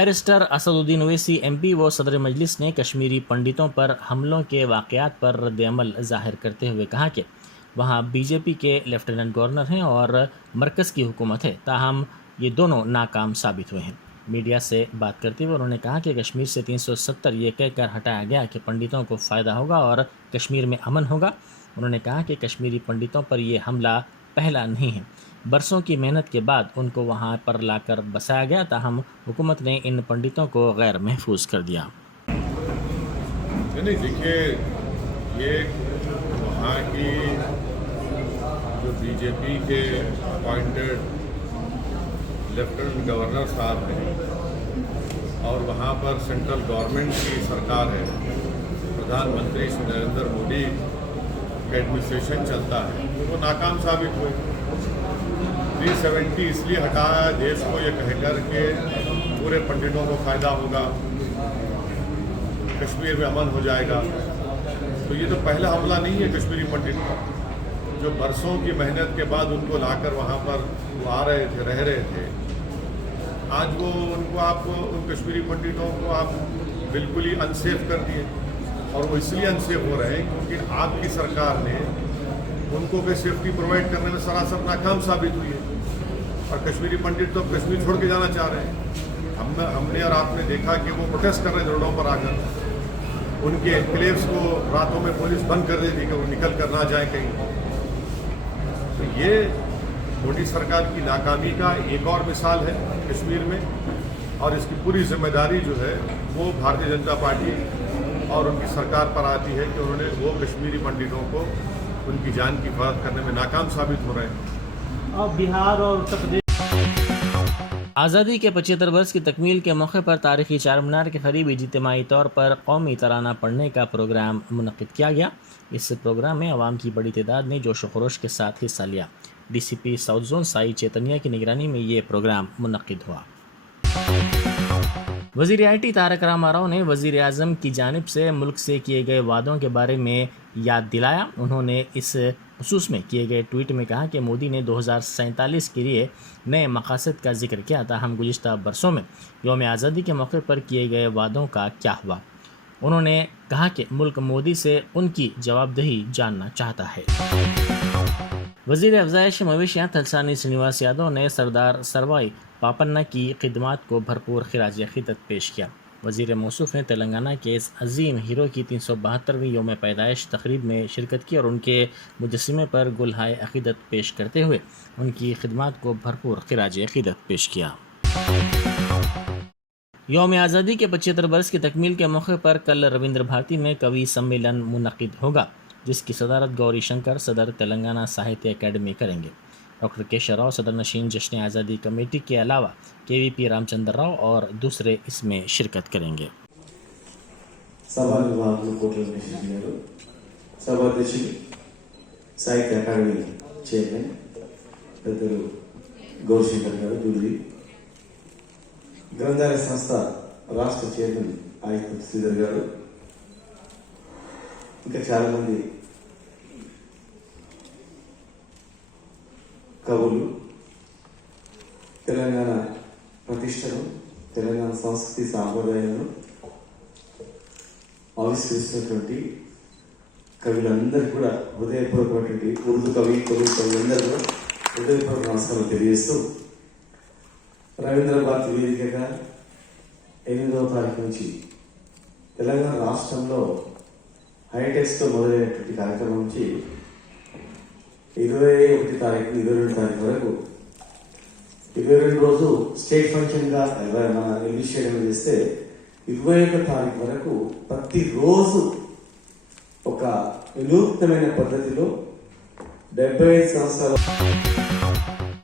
Barrister Asaduddin Owaisi MP پی و صدر مجلس نے کشمیری پنڈتوں پر حملوں کے واقعات پر رد عمل ظاہر کرتے ہوئے کہا کہ وہاں بی جے پی کے لیفٹیننٹ گورنر ہیں اور مرکز کی حکومت ہے، تاہم یہ دونوں ناکام ثابت ہوئے ہیں۔ میڈیا سے بات کرتے ہوئے انہوں نے کہا کہ کشمیر سے 370 یہ کہہ کر ہٹایا گیا کہ پنڈتوں کو فائدہ ہوگا اور کشمیر میں امن ہوگا۔ انہوں نے کہا کہ کشمیری پنڈتوں پر یہ حملہ پہلا نہیں ہے، برسوں کی محنت کے بعد ان کو وہاں پر لا کر بسایا گیا، تاہم حکومت نے ان پنڈتوں کو غیر محفوظ کر دیا۔ نہیں دیکھیے، یہ وہاں کی جو بی جے پی کے اپوائنٹڈ لیفٹیننٹ گورنر صاحب ہیں اور وہاں پر سینٹرل گورنمنٹ کی سرکار ہے، پردھان منتری شری نریندر مودی کا ایڈمنسٹریشن چلتا ہے، وہ ناکام ثابت ہوئے۔ 370 اس لیے ہٹایا دیش کو یہ کہہ کر کہ پورے پنڈتوں کو فائدہ ہوگا، کشمیر میں امن ہو جائے گا۔ تو یہ تو پہلا حملہ نہیں ہے کشمیری پنڈت کا، جو برسوں کی محنت کے بعد ان کو لا کر وہاں پر وہ آ رہے تھے، رہ رہے تھے، آج وہ ان کو آپ ان کشمیری پنڈتوں کو آپ بالکل ہی انسیف کر دیے، اور وہ اس لیے انسیف ہو رہے ہیں کیونکہ آپ کی سرکار نے ان کو بھی سیفٹی پرووائڈ کرنے میں سراسر ناکام ثابت ہوئی ہے، اور کشمیری پنڈت تو کشمیر چھوڑ کے جانا چاہ رہے ہیں۔ ہم نے اور آپ نے دیکھا کہ وہ پروٹیسٹ کر رہے ہیں روڈوں پر آ کر، ان کے انکلیوز کو راتوں میں پولیس بند کر دیتی کہ وہ نکل کر نہ جائیں کہیں۔ تو یہ مودی سرکار کی ناکامی کا ایک اور مثال ہے کشمیر میں، اور اس کی پوری ذمہ داری جو ہے وہ بھارتیہ جنتا پارٹی اور ان کی سرکار پر آتی ہے کہ انہوں نے وہ کشمیری پنڈتوں کو ان کی جان کی حفاظت کرنے میں ناکام ثابت ہو رہے ہیں۔ اور بہار اور اتر پردیش آزادی کے 75 برس کی تکمیل کے موقع پر تاریخی چار مینار کے قریب اجتماعی طور پر قومی ترانہ پڑھنے کا پروگرام منعقد کیا گیا۔ اس پروگرام میں عوام کی بڑی تعداد نے جوش و خروش کے ساتھ حصہ لیا۔ ڈی سی پی ساؤتھ زون سائی چیتنیا کی نگرانی میں یہ پروگرام منعقد ہوا۔ وزیر آئی ٹی تارک راما راؤ نے وزیر اعظم کی جانب سے ملک سے کیے گئے وعدوں کے بارے میں یاد دلایا۔ انہوں نے اس خصوص میں کیے گئے ٹویٹ میں کہا کہ مودی نے 2047 کے لیے نئے مقاصد کا ذکر کیا، تاہم گزشتہ برسوں میں یوم آزادی کے موقع پر کیے گئے وعدوں کا کیا ہوا۔ انہوں نے کہا کہ ملک مودی سے ان کی جواب دہی جاننا چاہتا ہے۔ وزیر افزائش مویشیاں تلسانی سرینواس یادو نے سردار سروائی پاپنا کی خدمات کو بھرپور خراج عقیدت پیش کیا۔ وزیر موصوف نے تلنگانہ کے اس عظیم ہیرو کی 372ویں یوم پیدائش تقریب میں شرکت کی اور ان کے مجسمے پر گلہائے عقیدت پیش کرتے ہوئے ان کی خدمات کو بھرپور خراج عقیدت پیش کیا۔ یوم آزادی کے 75 برس کی تکمیل کے موقع پر کل رویندر بھارتی میں کوی سمیلن منعقد ہوگا، جس کی صدارت گوری شنکر صدر تلنگانہ ساہتیہ اکیڈمی کریں گے۔ ڈاکٹر کیشور راؤ صدر نشین جشن آزادی کمیٹی کے علاوہ کے وی پی رام چندر راؤ اور دوسرے اس میں شرکت کریں گے۔ సభాధ్యక్షులు సాహిత్య అకాడమీ చైర్మన్ పెద్దలు గౌరీశంకర్ గారు, జూలీ గ్రంథాలయ సంస్థ రాష్ట్ర చైర్మన్ ఆయుధ శ్రీధర్ గారు, ఇంకా చాలా మంది కవులు, తెలంగాణ ప్రతిష్టను, తెలంగాణ సంస్కృతి సాంప్రదాయాలను ఆవిష్కరిస్తున్నటువంటి కవులందరికీ కూడా హృదయపూర్వకమైనటువంటి ఉర్దూ కవులందరూ కూడా హృదయపూర్వక నమస్కారం తెలియజేస్తూ, రవీంద్ర భారతి వేదికగా 8వ తారీఖు నుంచి తెలంగాణ రాష్ట్రంలో హైటెక్స్తో మొదలైనటువంటి కార్యక్రమం నుంచి 21 తారీఖు 22 తారీఖు వరకు 22 రోజు స్టేట్ ఫంక్షన్గా మన ఇంగ్లీష్ చేయడం చేస్తే 21 తారీఖు వరకు ప్రతిరోజు ఒక వినూత్నమైన పద్ధతిలో 75 సంవత్సరాల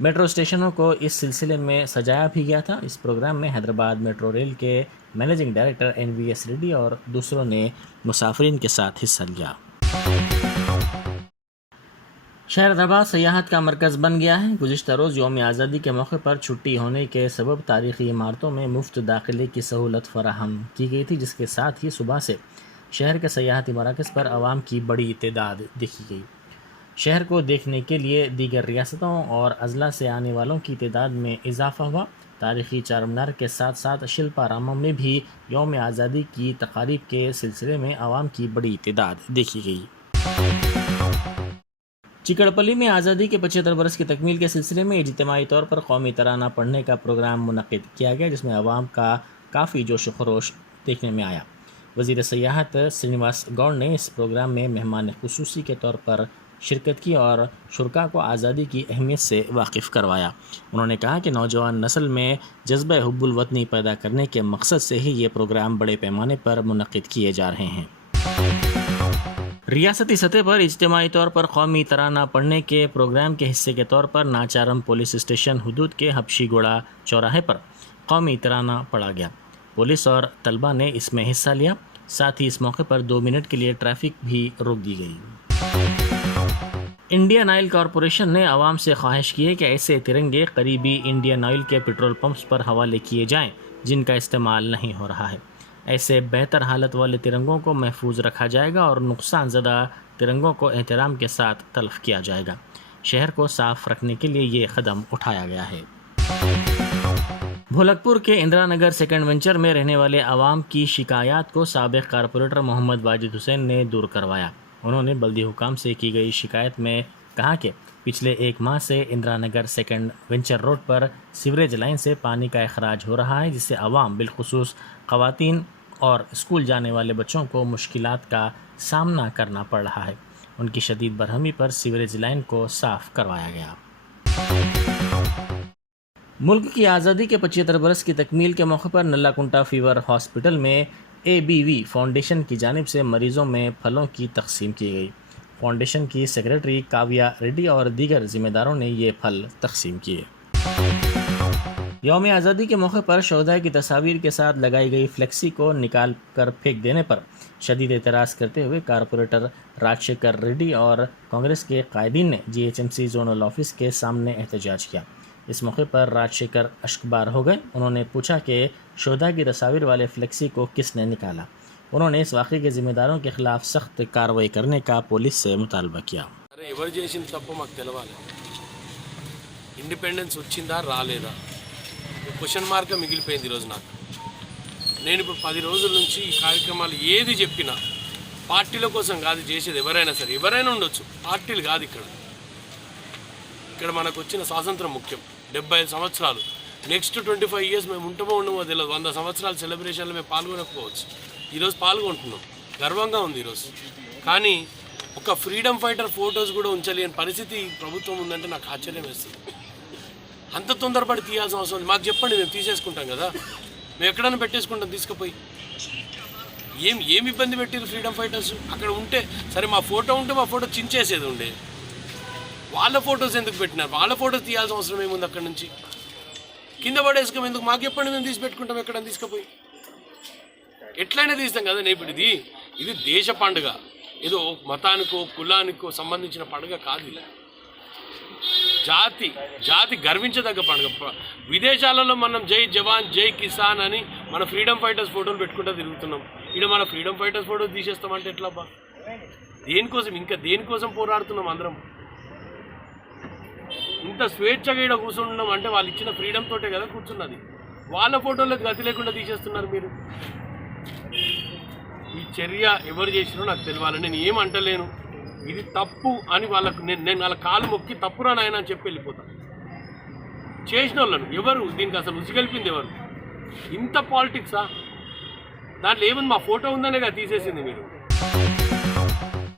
میٹرو اسٹیشنوں کو اس سلسلے میں سجایا بھی گیا تھا۔ اس پروگرام میں حیدرآباد میٹرو ریل کے مینیجنگ ڈائریکٹر NVS ریڈی اور دوسروں نے مسافرین کے ساتھ حصہ لیا۔ شہر حیدرآباد سیاحت کا مرکز بن گیا ہے۔ گزشتہ روز یوم آزادی کے موقع پر چھٹی ہونے کے سبب تاریخی عمارتوں میں مفت داخلے کی سہولت فراہم کی گئی تھی، جس کے ساتھ ہی صبح سے شہر کے سیاحتی مراکز پر عوام کی بڑی تعداد دیکھی گئی۔ شہر کو دیکھنے کے لیے دیگر ریاستوں اور اضلاع سے آنے والوں کی تعداد میں اضافہ ہوا۔ تاریخی چار مینار کے ساتھ ساتھ شلپا رامم میں بھی یوم آزادی کی تقاریب کے سلسلے میں عوام کی بڑی تعداد دیکھی گئی۔ چکڑپلی میں آزادی کے 75 برس کی تکمیل کے سلسلے میں اجتماعی طور پر قومی ترانہ پڑھنے کا پروگرام منعقد کیا گیا، جس میں عوام کا کافی جوش و خروش دیکھنے میں آیا۔ وزیر سیاحت سرینواس گوڑ نے اس پروگرام میں مہمان خصوصی کے طور پر شرکت کی اور شرکاء کو آزادی کی اہمیت سے واقف کروایا۔ انہوں نے کہا کہ نوجوان نسل میں جذبہ حب الوطنی پیدا کرنے کے مقصد سے ہی یہ پروگرام بڑے پیمانے پر منعقد کیے جا رہے ہیں۔ ریاستی سطح پر اجتماعی طور پر قومی ترانہ پڑھنے کے پروگرام کے حصے کے طور پر ناچارم پولیس اسٹیشن حدود کے حبشی گوڑا چوراہے پر قومی ترانہ پڑھا گیا۔ پولیس اور طلبہ نے اس میں حصہ لیا، ساتھ ہی اس موقع پر 2 منٹ کے لیے ٹریفک بھی روک دی گئی۔ انڈین آئل کارپوریشن نے عوام سے خواہش کی ہے کہ ایسے ترنگے قریبی انڈین آئل کے پیٹرول پمپس پر حوالے کیے جائیں جن کا استعمال نہیں ہو رہا ہے۔ ایسے بہتر حالت والے ترنگوں کو محفوظ رکھا جائے گا اور نقصان زدہ ترنگوں کو احترام کے ساتھ تلف کیا جائے گا۔ شہر کو صاف رکھنے کے لیے یہ قدم اٹھایا گیا ہے۔ بھولکپور کے اندرا نگر سیکنڈ وینچر میں رہنے والے عوام کی شکایات کو سابق کارپوریٹر محمد واجد حسین نے دور کروایا۔ انہوں نے بلدی حکام سے کی گئی شکایت میں کہا کہ پچھلے 1 ماہ سے Indira Nagar second venture road پر سیوریج لائن سے پانی کا اخراج ہو رہا ہے، جس سے عوام بالخصوص خواتین اور اسکول جانے والے بچوں کو مشکلات کا سامنا کرنا پڑ رہا ہے۔ ان کی شدید برہمی پر سیوریج لائن کو صاف کروایا گیا۔ ملک کی آزادی کے 75 برس کی تکمیل کے موقع پر نلا کنٹا فیور ہاسپٹل میں ABV فاؤنڈیشن کی جانب سے مریضوں میں پھلوں کی تقسیم کی گئی۔ فاؤنڈیشن کی سیکریٹری کاویا ریڈی اور دیگر ذمہ داروں نے یہ پھل تقسیم کیے۔ یوم آزادی کے موقع پر شہداء کی تصاویر کے ساتھ لگائی گئی فلیکسی کو نکال کر پھینک دینے پر شدید اعتراض کرتے ہوئے کارپوریٹر راج شیکھر ریڈی اور کانگریس کے قائدین نے GHMC زونل آفس کے سامنے احتجاج کیا۔ اس موقع پر راج شیکھر اشکبار ہو گئے۔ انہوں نے پوچھا کہ شہداء کی تصاویر والے فلیکسی کو کس نے نکالا۔ انہوں نے اس واقعے کے ذمہ داروں کے خلاف سخت کارروائی کرنے کا پولیس سے مطالبہ کیا۔ ఎవరు చేసిన తప్పు మాకు తెలవాలి. ఇండిపెండెన్స్ వచ్చిందా రాలేదా క్వశ్చన్ మార్క్ మిగిలిపోయింది ఈరోజు నాకు. నేను ఇప్పుడు 10 రోజుల నుంచి ఈ కార్యక్రమాలు ఏది చెప్పినా పార్టీల కోసం కాదు చేసేది. ఎవరైనా సరే ఎవరైనా ఉండొచ్చు, పార్టీలు కాదు ఇక్కడ. ఇక్కడ మనకు వచ్చిన స్వాతంత్రం ముఖ్యం. 75 సంవత్సరాలు, నెక్స్ట్ 25 ఇయర్స్ మేము ఉంటామో ఉండమో తెలియదు. 100 సంవత్సరాల సెలబ్రేషన్లో మేము పాల్గొనకపోవచ్చు. ఈరోజు పాల్గొంటున్నాం, గర్వంగా ఉంది ఈరోజు. కానీ ఒక ఫ్రీడమ్ ఫైటర్ ఫొటోస్ కూడా ఉంచలేని పరిస్థితి ప్రభుత్వం ఉందంటే నాకు ఆశ్చర్యం వేస్తుంది. అంత తొందరపడి తీయాల్సిన అవసరం ఉంది. మాకు చెప్పండి, మేము తీసేసుకుంటాం కదా. మేము ఎక్కడైనా పెట్టేసుకుంటాం తీసుకుపోయి. ఏం ఇబ్బంది పెట్టారు ఫ్రీడమ్ ఫైటర్స్? అక్కడ ఉంటే సరే, మా ఫోటో ఉంటే మా ఫోటో చించేసేది ఉండే. వాళ్ళ ఫొటోస్ ఎందుకు పెట్టినారు? వాళ్ళ ఫోటోస్ తీయాల్సిన అవసరం ఏముంది? అక్కడ నుంచి కింద పడేసుకోం ఎందుకు? మాకు చెప్పండి, మేము తీసి పెట్టుకుంటాం ఎక్కడైనా తీసుకుపోయి. ఎట్లయినా తీస్తాం కదా. ఇప్పుడు ఇది దేశ పండుగ, ఏదో మతానికో కులానికో సంబంధించిన పండుగ కాదు. ఇది జాతి గర్వించదగ్గ పండుగ. విదేశాలలో మనం జై జవాన్ జై కిసాన్ అని మన ఫ్రీడమ్ ఫైటర్స్ ఫోటోలు పెట్టుకుంటూ తిరుగుతున్నాం. ఇక్కడ మన ఫ్రీడమ్ ఫైటర్స్ ఫోటో తీసేస్తామంటే ఎట్లా? దేనికోసం, ఇంకా దేనికోసం పోరాడుతున్నాం అందరం? ఇంత స్వేచ్ఛగా ఇక్కడ కూర్చుంటున్నాం అంటే వాళ్ళు ఇచ్చిన ఫ్రీడమ్ తోటే కదా కూర్చున్నది. వాళ్ళ ఫోటోలో గతి లేకుండా తీసేస్తున్నారు మీరు. ఈ చర్య ఎవరు చేసినో నాకు తెలియాలి. నేను ఏమంటలేను, ఇది తప్పు అని వాళ్ళకు నేను వాళ్ళ కాలు మొక్కి తప్పురా నాయన అని చెప్పి వెళ్ళిపోతాను. చేసిన వాళ్ళను ఎవరు, దీనికి అసలు ఉసిగలిపింది ఎవరు? ఇంత పాలిటిక్సా? దాంట్లో ఏముంది? మా ఫోటో ఉందనే కదా తీసేసింది మీరు.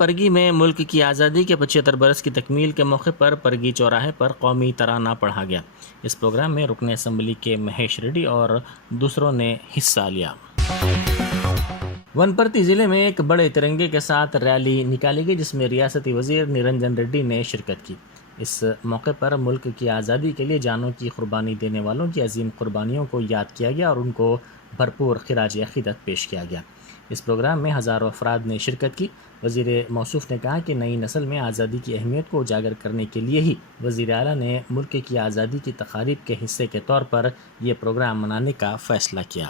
پرگی میں ملک کی آزادی کے 75 برس کی تکمیل کے موقع پر پرگی چوراہے پر قومی ترانہ پڑھا گیا۔ اس پروگرام میں رکن اسمبلی کے مہیش ریڈی اور دوسروں نے حصہ لیا۔ ونپرتی ضلع میں ایک بڑے ترنگے کے ساتھ ریلی نکالی گئی، جس میں ریاستی وزیر نرنجن ریڈی نے شرکت کی۔ اس موقع پر ملک کی آزادی کے لیے جانوں کی قربانی دینے والوں کی عظیم قربانیوں کو یاد کیا گیا اور ان کو بھرپور خراج عقیدت پیش کیا گیا۔ اس پروگرام میں ہزاروں افراد نے شرکت کی۔ وزیر موصوف نے کہا کہ نئی نسل میں آزادی کی اہمیت کو اجاگر کرنے کے لیے ہی وزیر اعلیٰ نے ملک کی آزادی کی تقاریب کے حصے کے طور پر یہ پروگرام منانے کا فیصلہ کیا۔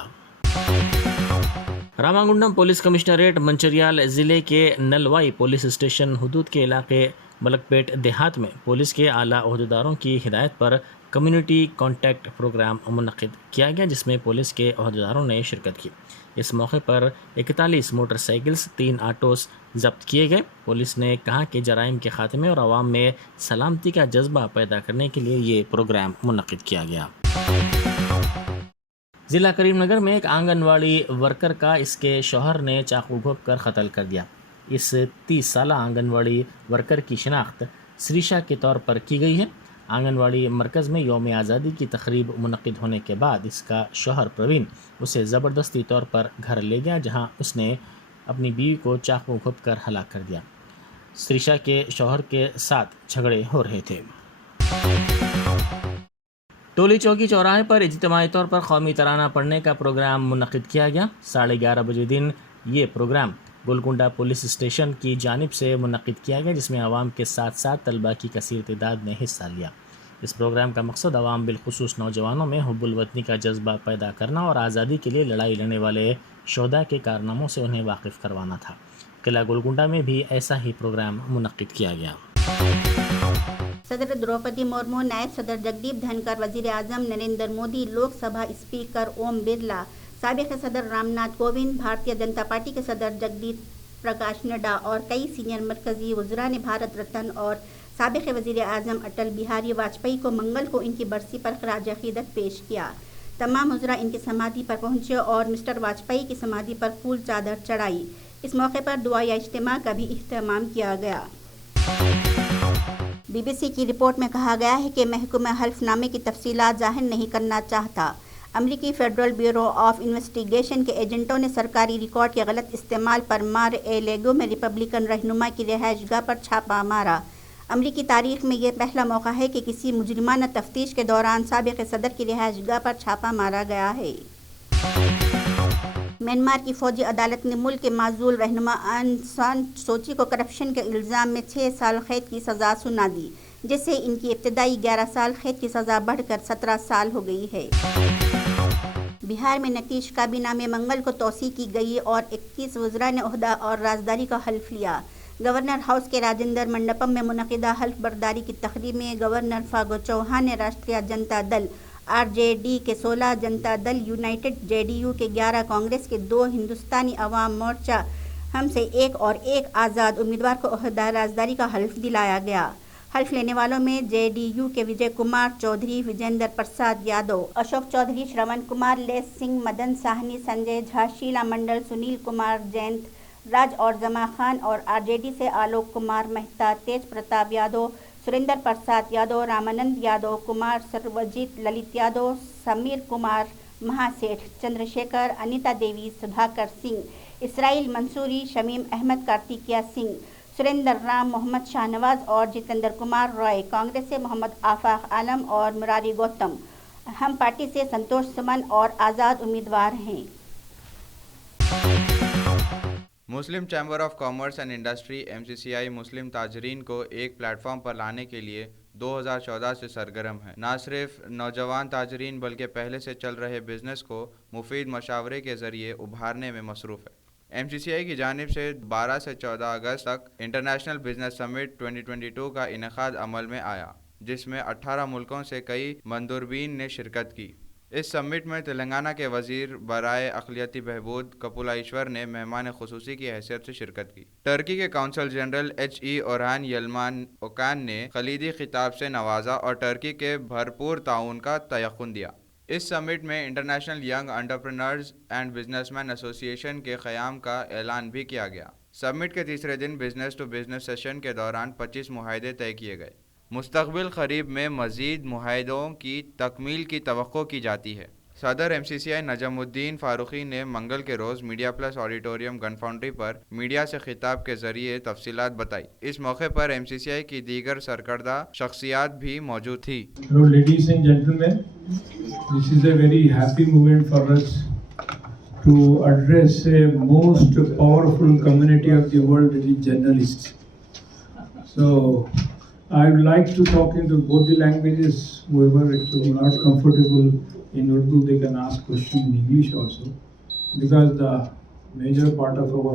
راماگنڈم پولیس کمشنریٹ منچریال ضلع کے نلوائی پولیس اسٹیشن حدود کے علاقے ملک پیٹ دیہات میں پولیس کے اعلیٰ عہدیداروں کی ہدایت پر کمیونٹی کانٹیکٹ پروگرام منعقد کیا گیا، جس میں پولیس کے عہدیداروں نے شرکت کی۔ اس موقع پر 41 موٹر سائیکلز، 3 آٹوز ضبط کیے گئے۔ پولیس نے کہا کہ جرائم کے خاتمے اور عوام میں سلامتی کا جذبہ پیدا کرنے کے لیے یہ پروگرام منعقد کیا گیا۔ ضلع کریم نگر میں ایک آنگن واڑی ورکر کا اس کے شوہر نے چاقو گھونپ کر قتل کر دیا۔ اس 30 سالہ آنگن واڑی ورکر کی شناخت سریشا کے طور پر کی گئی ہے۔ آنگن واڑی مرکز میں یوم آزادی کی تقریب منعقد ہونے کے بعد اس کا شوہر پروین اسے زبردستی طور پر گھر لے گیا، جہاں اس نے اپنی بیوی کو چاقو گھونپ کر ہلاک کر دیا۔ سریشا کے شوہر کے ساتھ جھگڑے ہو رہے تھے۔ ٹولی چوکی چوراہے پر اجتماعی طور پر قومی ترانہ پڑھنے کا پروگرام منعقد کیا گیا۔ 11:30 بجے دن یہ پروگرام گولکنڈہ پولیس اسٹیشن کی جانب سے منعقد کیا گیا، جس میں عوام کے ساتھ ساتھ طلباء کی کثیر تعداد نے حصہ لیا۔ اس پروگرام کا مقصد عوام بالخصوص نوجوانوں میں حب الوطنی کا جذبہ پیدا کرنا اور آزادی کے لیے لڑائی لڑنے والے شہداء کے کارناموں سے انہیں واقف کروانا تھا۔ قلعہ گولکنڈہ میں بھی ایسا ہی پروگرام منعقد کیا گیا۔ صدر دروپدی مرمو، نائب صدر جگدیپ دھنکر، وزیر اعظم نریندر مودی، لوک سبھا اسپیکر اوم برلا، سابق صدر رام ناتھ کووند، بھارتیہ جنتا پارٹی کے صدر جگدیپ پرکاش نڈا اور کئی سینئر مرکزی وزراء نے بھارت رتن اور سابق وزیر اعظم اٹل بہاری واجپئی کو منگل کو ان کی برسی پر خراج عقیدت پیش کیا۔ تمام وزراء ان کی سمادھی پر پہنچے اور مسٹر واجپئی کی سمادھی پر پھول چادر چڑھائی۔ اس موقع پر دعائیہ اجتماع کا بھی اہتمام کیا گیا۔ بی بی سی کی رپورٹ میں کہا گیا ہے کہ محکمہ حلف نامے کی تفصیلات ظاہر نہیں کرنا چاہتا۔ امریکی فیڈرل بیورو آف انویسٹیگیشن کے ایجنٹوں نے سرکاری ریکارڈ کے غلط استعمال پر مار اے لیگو میں ریپبلکن رہنما کی رہائش گاہ پر چھاپہ مارا۔ امریکی تاریخ میں یہ پہلا موقع ہے کہ کسی مجرمانہ تفتیش کے دوران سابق صدر کی رہائش گاہ پر چھاپہ مارا گیا ہے۔ میانمار کی فوجی عدالت نے ملک کے معزول رہنما آنگ سان سوچی کو کرپشن کے الزام میں 6 سال قید کی سزا سنا دی، جس سے ان کی ابتدائی 11 سال قید کی سزا بڑھ کر 17 سال ہو گئی ہے۔ بہار میں نتیش کابینہ میں منگل کو توسیع کی گئی اور 21 وزراء نے عہدہ اور رازداری کا حلف لیا۔ گورنر ہاؤس کے راجندر منڈپم میں منعقدہ حلف برداری کی تقریب میں گورنر فاگو چوہان نے راشٹریہ جنتا دل RJD کے 16، جنتا دل یونائٹڈ JDU کے 11، کانگریس کے 2، ہندوستانی عوام مورچہ ہم سے 1 اور 1 آزاد امیدوار کو عہدہ رازداری کا حلف دلایا گیا۔ حلف لینے والوں میں JDU کے وجے کمار چودھری، وجیندر پرساد یادو، اشوک چودھری، شرون کمار، لیس سنگھ، مدن ساہنی، سنجے جھا، شیلا منڈل، سنیل کمار جینت راج اور زما خان، اور RJD سے آلوک کمار مہتا، تیج پرتاپ یادو، سریندر پرساد یادو، رامانند یادو، کمار سروجیت، للت یادو، سمیر کمار مہاسیٹھ، چندر شیکھر، انیتا دیوی، سبھاکر سنگھ، اسرائیل منصوری، شمیم احمد، کارتیکیا سنگھ، سریندر رام، محمد شاہ نواز اور جتیندر کمار رائے، کانگریس سے محمد آفاق عالم اور مراری گوتم، ہم پارٹی سے سنتوش سمن اور آزاد امیدوار ہیں۔ Muslim chamber of commerce and industry MCCI مسلم تاجرین کو ایک پلیٹ فارم پر لانے کے لیے 2014 سے سرگرم ہے۔ نہ صرف نوجوان تاجرین بلکہ پہلے سے چل رہے بزنس کو مفید مشاورے کے ذریعے ابھارنے میں مصروف ہے۔ MCCI کی جانب سے 12 سے 14 اگست تک انٹرنیشنل بزنس سمٹ 2022 کا انعقاد عمل میں آیا، جس میں 18 ملکوں سے کئی مندوبین نے شرکت کی۔ اس سمٹ میں تلنگانہ کے وزیر برائے اقلیتی بہبود کپولا ایشور نے مہمان خصوصی کی حیثیت سے شرکت کی۔ ترکی کے کونسل جنرل HE اورہان یلمان اوکان نے کلیدی خطاب سے نوازا اور ترکی کے بھرپور تعاون کا تیقن دیا۔ اس سمٹ میں international young entrepreneurs and business man ایسوسی ایشن کے قیام کا اعلان بھی کیا گیا۔ سمٹ کے تیسرے دن بزنس ٹو بزنس سیشن کے دوران 25 معاہدے طے کیے گئے۔ مستقبل قریب میں مزید معاہدوں کی تکمیل کی توقع کی جاتی ہے۔ صدر MCCI نجم الدین فاروقی نے منگل کے روز میڈیا پلس آڈیٹوریم گن فاؤنڈری پر میڈیا سے خطاب کے ذریعے تفصیلات بتائی. اس موقع پر MCCI کی دیگر سرکردہ شخصیات بھی موجود تھی. Hello ladies and gentlemen, this is a very happy moment for us to address a most powerful community of the world, that is journalists. So I would like to talk into both the languages. Whoever actually not comfortable in Urdu, they can ask questions in English also, because the major part of our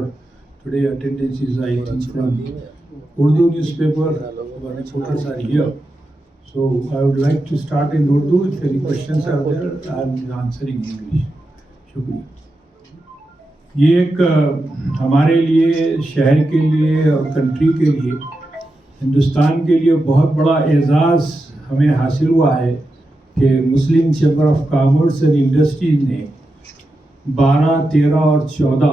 today attendance is, I think, from Urdu newspaper. Our reporters are here. So I would like to start in Urdu. If any questions are there, I will answer in English. شکریہ. یہ ایک ہمارے لیے، شہر کے لیے اور country کے لیے، ہندوستان کے لیے بہت بڑا اعزاز ہمیں حاصل ہوا ہے کہ Muslim chamber of commerce and industries نے 12، 13 اور 14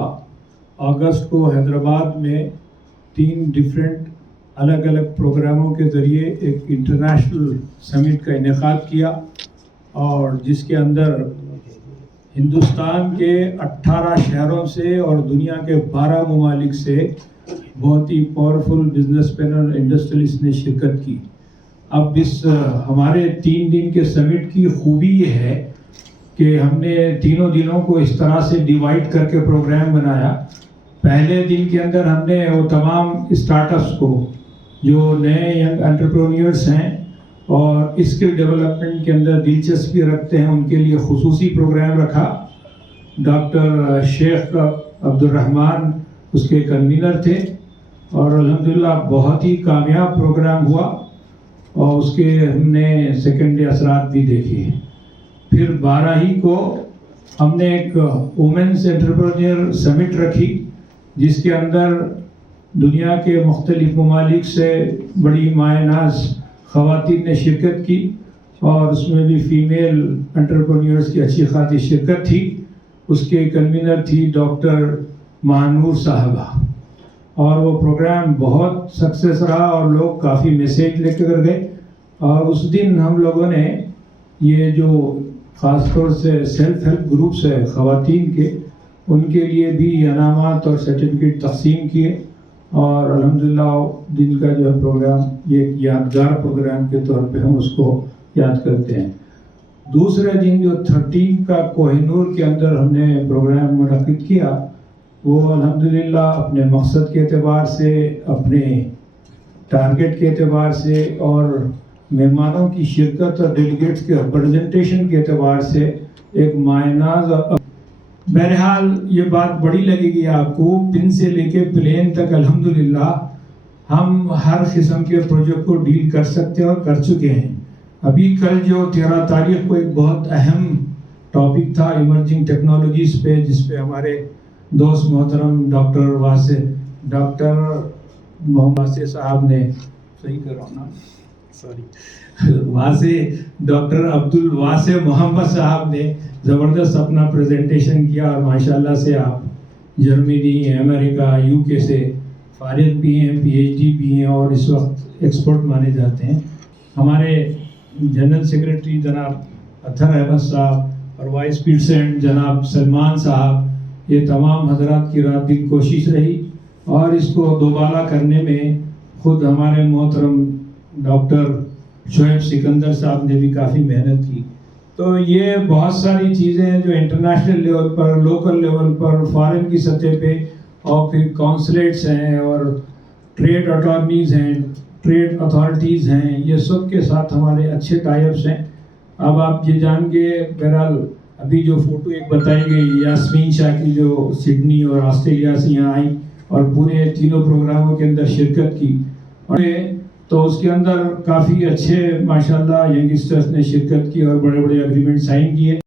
اگست کو حیدرآباد میں 3 ڈفرینٹ الگ الگ پروگراموں کے ذریعے ایک انٹرنیشنل سمٹ کا انعقاد کیا، اور جس کے اندر ہندوستان کے 18 شہروں سے اور دنیا کے 12 ممالک سے بہت ہی پاورفل بزنس مین اور انڈسٹریلسٹ نے شرکت کی. اب اس ہمارے 3 دن کے سمٹ کی خوبی یہ ہے کہ ہم نے تینوں دنوں کو اس طرح سے ڈیوائڈ کر کے پروگرام بنایا. پہلے دن کے اندر ہم نے وہ تمام اسٹارٹ اپس کو، جو نئے ینگ انٹرپرینیورس ہیں اور اسکل ڈیولپمنٹ کے اندر دلچسپی رکھتے ہیں، ان کے لیے خصوصی پروگرام رکھا. ڈاکٹر شیخ عبد الرحمان اس کے کنوینر تھے، اور الحمدللہ بہت ہی کامیاب پروگرام ہوا، اور اس کے ہم نے سیکنڈری اثرات بھی دیکھے. پھر 12 ہی کو ہم نے ایک وومنس انٹرپرینور سمٹ رکھی، جس کے اندر دنیا کے مختلف ممالک سے بڑی مایہ ناز خواتین نے شرکت کی، اور اس میں بھی فیمیل انٹرپرینورز کی اچھی خاصی شرکت تھی. اس کے کنوینر تھی ڈاکٹر مہانور صاحبہ، اور وہ پروگرام بہت سکسیس رہا اور لوگ کافی میسیج لے کر گئے. اور اس دن ہم لوگوں نے یہ جو خاص طور سے سیلف ہیلپ گروپس ہے خواتین کے، ان کے لیے بھی انعامات اور سرٹیفکیٹ تقسیم کیے، اور الحمدللہ دن کا جو پروگرام یہ ایک یادگار پروگرام کے طور پہ ہم اس کو یاد کرتے ہیں. دوسرے دن جو 13 کا کوہ نور کے اندر ہم نے پروگرام منعقد کیا، وہ الحمدللہ اپنے مقصد کے اعتبار سے، اپنے ٹارگٹ کے اعتبار سے، اور مہمانوں کی شرکت اور ڈیلیگیٹس کے ریپرزنٹیشن کے اعتبار سے ایک مایہ ناز. بہرحال یہ بات بڑی لگے گی آپ کو، پن سے لے کے پلین تک الحمدللہ ہم ہر قسم کے پروجیکٹ کو ڈیل کر سکتے ہیں اور کر چکے ہیں. ابھی کل جو 13 تاریخ کو ایک بہت اہم ٹاپک تھا ایمرجنگ ٹیکنالوجیز پہ، جس پہ ہمارے دوست محترم ڈاکٹر محمد صاحب نے، صحیح کر رہا ہوں نا، ڈاکٹر عبد الواسع محمد صاحب نے زبردست اپنا پریزنٹیشن کیا، اور ماشاءاللہ سے آپ جرمنی، امریکہ، UK سے فارغ بھی ہیں، PhD بھی ہیں، اور اس وقت ایکسپرٹ مانے جاتے ہیں. ہمارے جنرل سیکرٹری جناب اطہر احمد صاحب اور وائس پریزیڈنٹ جناب سلمان صاحب، یہ تمام حضرات کی رات دن کوشش رہی، اور اس کو دوبالا کرنے میں خود ہمارے محترم ڈاکٹر شعیب سکندر صاحب نے بھی کافی محنت کی. تو یہ بہت ساری چیزیں ہیں جو انٹرنیشنل لیول پر، لوکل لیول پر، فارن کی سطح پہ، اور پھر کونسلیٹس ہیں، اور ٹریڈ اٹارنیز ہیں، ٹریڈ اتھارٹیز ہیں، یہ سب کے ساتھ ہمارے اچھے ٹائی اپس ہیں. اب آپ یہ جان کے، بہرحال ابھی جو فوٹو ایک بتائی گئی یاسمین شاہ کی، جو سڈنی اور آسٹریلیا سے یہاں آئی اور پورے تینوں پروگراموں کے اندر شرکت کی، اور تو اس کے اندر کافی اچھے ماشاءاللہ ینگسٹرز نے شرکت کی اور بڑے بڑے اگریمنٹ سائن کیے.